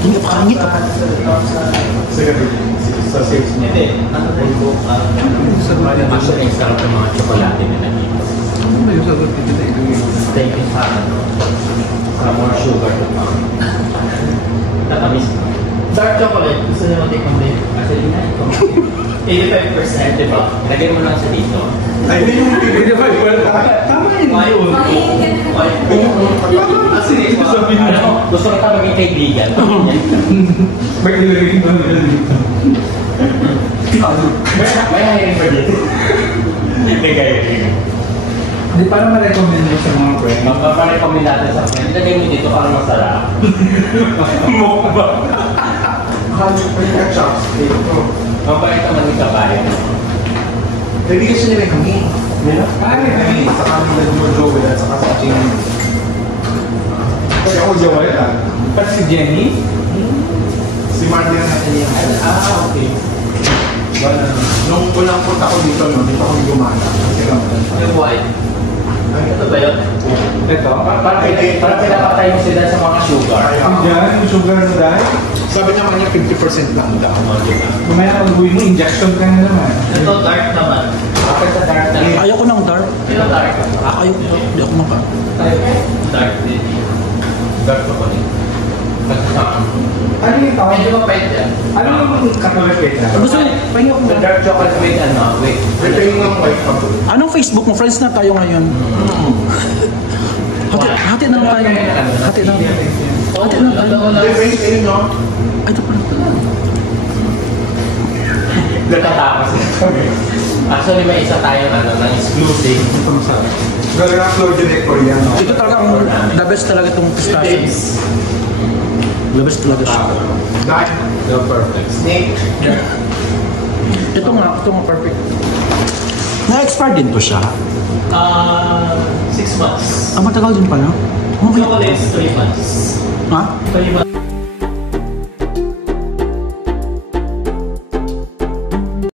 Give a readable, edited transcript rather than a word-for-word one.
Hindi ka pakangit. Sa sales niya. Hindi. Actually, yung sarap ng mga tsokolate na nandito. Ano ba yung sagot dito na ito? Thank you sa more sugar to come. Natamis. Dark chocolate. Gusto niyo mag-take din. Actually, na ito. 85%, diba? Lagyan mo lang sa dito. Ay, hindi yung 85%. Tama yun. Kasi gusto ko tayo maging kaibigan. Ba't nilagay ko na dito? May hiring ba dito? Hindi kayo. Hindi, parang ma-recommend mo sa mga friends. Magpaparecommend natin sa friend. Ilagay mo dito para masarap. Mukha. May ka-chopstick ito. Mabait naman yung kabayan. Hindi kasi nila kami. Ay, Sa kanila yung Joel at saka sa Jenny. Kasi ako Joel ah. Pati si Jenny? Si Marley ang natin yan. Okay. Nung unang punta ko dito, dito ako gumana. Kasi Ramadan. Yung white. Ito ba yun? Ito? Parang pinapatay mo sila sa mga sugar. Diyan, yung sugar na dahil. Sabi niya kanya 50% lang daw. Kumaya ang buhay mo, injection ka na naman. Ito dark naman. After sa dark na. Ayoko ng dark. Ito dark. Ayoko. Hindi ako maka. Dark din. Dark ko rin. Ano yung tawag? Medyo mapait yan. Ano yung katulad kita? Gusto mo, pahinga ko The ba? dark chocolate with wait. Ito yung white pa. Anong Facebook mo? Friends na tayo ngayon. Hati na lang tayo. Hati na lang. Hati na lang tayo. Wait, ayun no? Ay, ito pala. Nagkatapos na kami. Actually, may isa tayo na exclusive. Ito masarap. Gano'n ang floor director yan. Ito talaga ang the best talaga itong pistachio. The best talaga siya. Dahil, The perfect. snake. Ito nga perfect. Na-expire din to siya. 6 months. Matagal din pala. Okay. Chocolates, 3 months. Ha? 3 months.